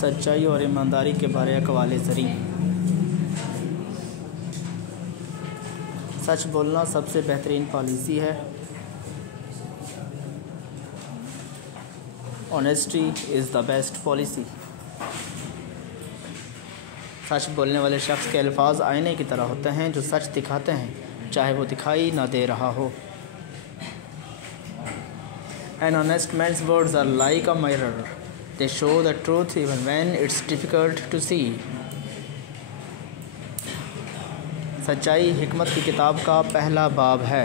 सच्चाई और ईमानदारी के बारे अक़वाले ज़री। सच बोलना सबसे बेहतरीन पॉलिसी है। Honesty is the best policy. सच बोलने वाले शख्स के अल्फाज आईने की तरह होते हैं जो सच दिखाते हैं, चाहे वो दिखाई ना दे रहा हो। An honest man's words are like a mirror. They show the truth even when it's difficult to see. सच्चाई हिकमत की किताब का पहला बाब है।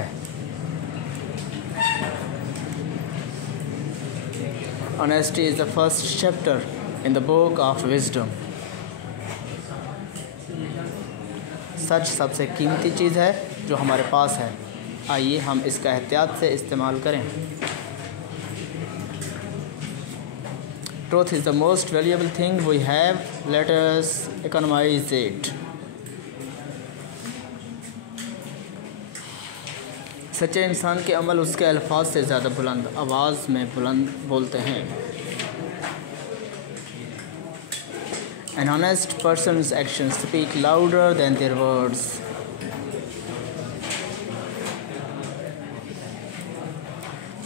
Honesty is the first chapter in the book of wisdom. सच सबसे कीमती चीज़ है जो हमारे पास है। आइए हम इसका एहतियात से इस्तेमाल करें। Truth is the most valuable thing we have. Let us economize it. सच्चे इंसान के अमल उसके अल्फाज से ज़्यादा बुलंद आवाज़ में बुलंद बोलते हैं। An honest person's actions speak louder than their words.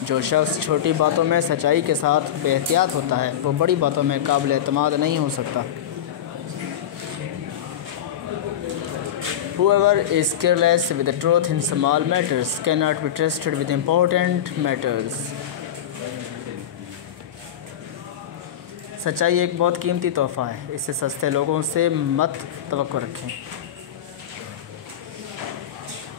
जो शख्स छोटी बातों में सच्चाई के साथ बेहतियात होता है वो बड़ी बातों में काबिल एतमाद नहीं हो सकता। Whoever is careless with the truth in small matters cannot be trusted with important matters. सच्चाई एक बहुत कीमती तोहफ़ा है, इससे सस्ते लोगों से मत तवक्को रखें।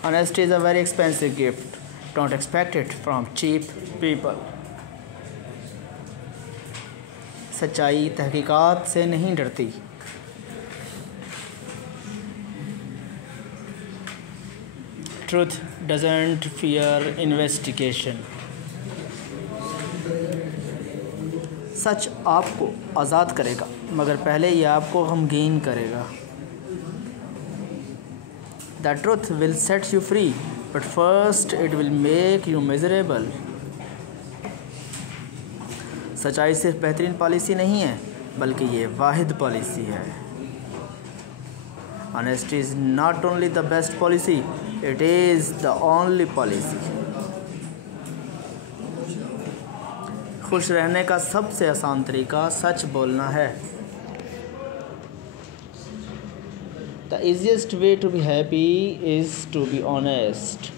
Honesty is a very expensive gift. Don't expect it from cheap people. सच्चाई तहकीकात से नहीं डरती। Truth doesn't fear investigation. सच आपको आज़ाद करेगा मगर पहले ये आपको गमगीन करेगा। The truth will set you free, but first it will make you miserable. सच्चाई सिर्फ बेहतरीन पॉलिसी नहीं है बल्कि ये वाहिद पॉलिसी है। Honesty is not only the best policy, it is the only policy. खुश रहने का सबसे आसान तरीका सच बोलना है। The easiest way to be happy is to be honest.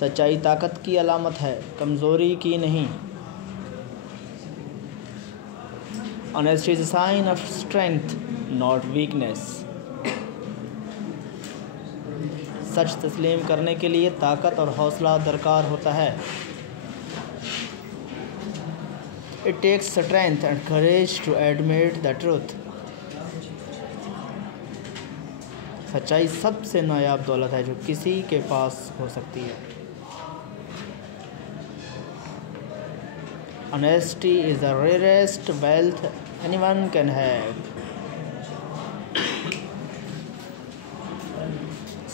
सच्चाई ताकत की अलामत है, कमज़ोरी की नहीं। Honesty is a sign of strength, not weakness. सच तस्लीम करने के लिए ताकत और हौसला दरकार होता है। It takes strength and courage to admit the truth. सच्चाई सबसे नायाब दौलत है जो किसी के पास हो सकती है। Honesty is the rarest wealth anyone can have.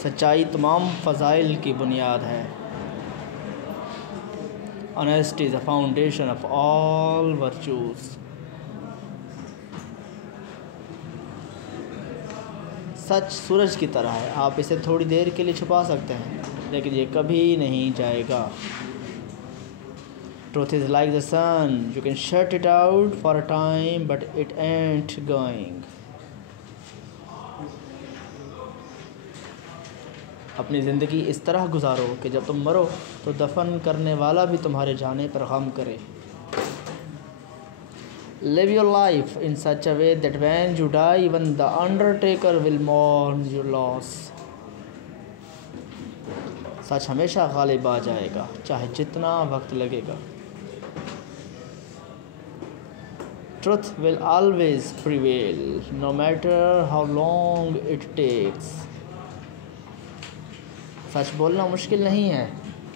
सच्चाई तमाम फ़ज़ाइल की बुनियाद है। Honesty is the foundation of all virtues. सच सूरज की तरह है, आप इसे थोड़ी देर के लिए छुपा सकते हैं लेकिन ये कभी नहीं जाएगा। Truth is like the sun. You can shut it out for a time, but it ain't going. अपनी ज़िंदगी इस तरह गुजारो कि जब तुम मरो तो दफन करने वाला भी तुम्हारे जाने पर गम करे। Live your life in such a way that when you die, even the undertaker will mourn your loss. सच हमेशा गालिब आ जाएगा, चाहे जितना वक्त लगेगा। Truth will always prevail, no matter how long it takes. सच बोलना मुश्किल नहीं है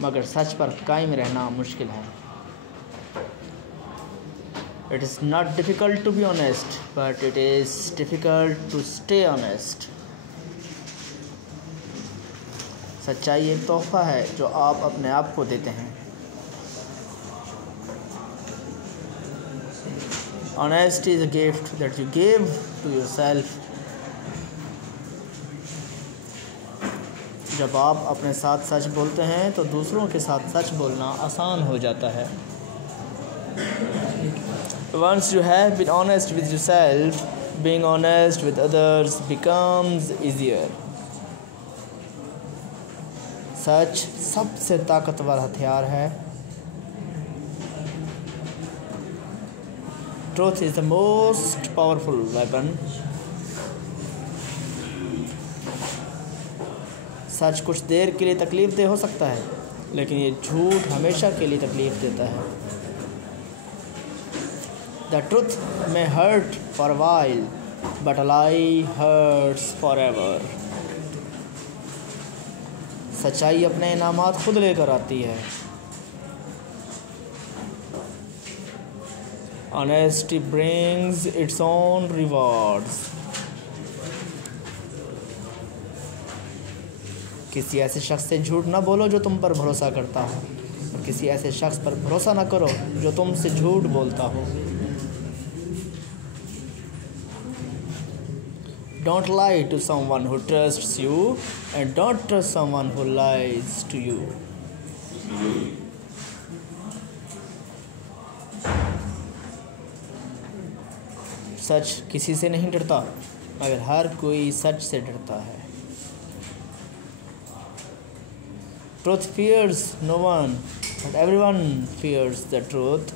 मगर सच पर कायम रहना मुश्किल है। It is not difficult to be honest, but it is difficult to stay honest. सच्चाई एक तोहफ़ा है जो आप अपने आप को देते हैं। Honesty is a gift that you give to yourself. जब आप अपने साथ सच बोलते हैं तो दूसरों के साथ सच बोलना आसान हो जाता है. Once you have been honest with yourself, being honest with others becomes easier. सच सबसे ताकतवर हथियार है. Truth is the most powerful weapon. सच कुछ देर के लिए तकलीफ दे हो सकता है, लेकिन ये झूठ हमेशा के लिए तकलीफ देता है. The truth may hurt for a while, but a lie hurts forever. सच्चाई अपने इनामात खुद लेकर आती है. Honesty brings its own rewards. किसी ऐसे शख्स से झूठ ना बोलो जो तुम पर भरोसा करता हो, और किसी ऐसे शख्स पर भरोसा ना करो जो तुमसे झूठ बोलता हो. Don't lie to someone who trusts you, and don't trust someone who lies to you. सच किसी से नहीं डरता, मगर हर कोई सच से डरता है. Truth fears no one, but everyone fears the truth.